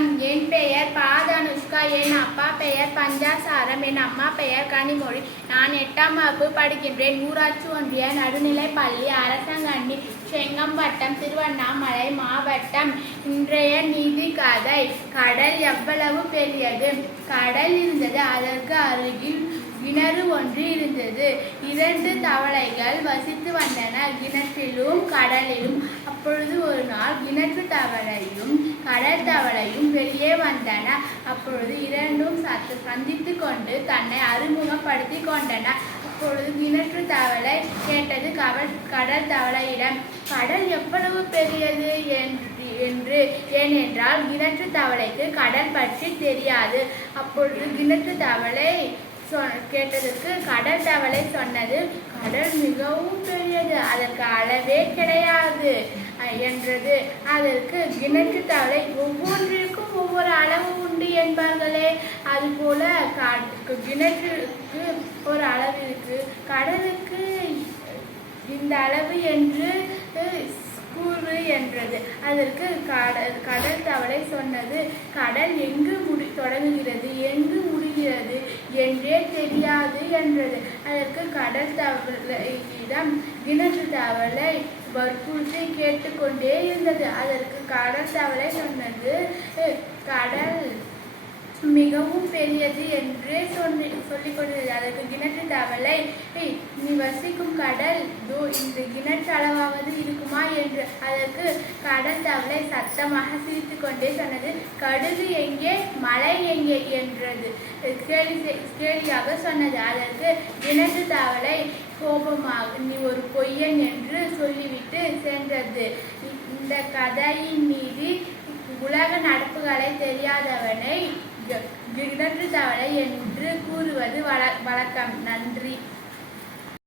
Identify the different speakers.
Speaker 1: வணக்கம் என் பெயர் பாதனுஷ்கா. என் அப்பா பெயர் பஞ்சாசாரம். என் அம்மா பெயர் கனிமொழி. நான் எட்டாம் வகுப்பு படிக்கின்றேன். ஊராட்சி ஒன்றிய நடுநிலை பள்ளி அரசங்கண்ணி செங்கம்பட்டம் திருவண்ணாமலை மாவட்டம். இன்றைய நீதி கதை கடல் எவ்வளவு பெரியது? கடல் இருந்தது அதற்கு அருகில் கிணறு ஒன்று இருந்தது. இரண்டு தவளைகள் கிணற்றிலும் கடலிலும் அப்பொழுது ஒரு நாள் கிணற்று தவளையும் கடல் தவளையும் வெளியே வந்தன. அப்பொழுது இரண்டும் சத்து சந்தித்து கொண்டு தன்னை அறிமுகப்படுத்தி கொண்டன. அப்பொழுது கிணற்று தவளை கேட்டது கவல் கடல் தவளையிடம் கடல் எவ்வளவு பெரியது என்று என்று? ஏனென்றால் கிணற்று தவளைக்கு கடல் பற்றி தெரியாது. அப்பொழுது கிணற்று தவளை சொ கேட்டதற்கு கடல் தவளை சொன்னது கடல் மிகவும் பெரியது அதற்கு அளவே கிடையாது என்றது. அதற்கு கிணற்று தவளை ஒவ்வொன்றிற்கும் ஒவ்வொரு அளவு உண்டு என்பார்களே. அதுபோல கா- கிணற்றுக்கு ஒரு அளவு இருக்கு. கடலுக்கு இந்த அளவு என்று கூறு என்றது. அதற்கு கடல் கடல் தவளை சொன்னது கடல் எங்கு முடி தொடங்குகிறது? எங்கு என்றே தெரியாது என்றது. அதற்கு கடல் தவளையிடம் கிணற்று தவளை வற்புறுத்தி கேட்டுக்கொண்டே இருந்தது. அதற்கு கடல் தவளை சொன்னது கடல் மிகவும் பெரியது என்றே சொல்லி சொல்லிக் கொண்டது அதற்கு கிணற்று தவளை நீ வசிக்கும் கடல் இந்த கிணற்றளவாவது இருக்குமா என்று அதற்கு கடந்தவளை சத்தமாக சிரித்து கொண்டே சொன்னது. கடுகு எங்கே? மலை எங்கே? என்றது. கேலி கேலியாக சொன்னது. அதற்கு கிணற்று தவளை கோபமாக நீ ஒரு பொய்யன் என்று சொல்லிவிட்டு சென்றது. இந்த கதையின் மீது உலக நடப்புகளை தெரியாதவனை கிணற்று தவளை என்று கூறுவது வழ வழக்கம். நன்றி.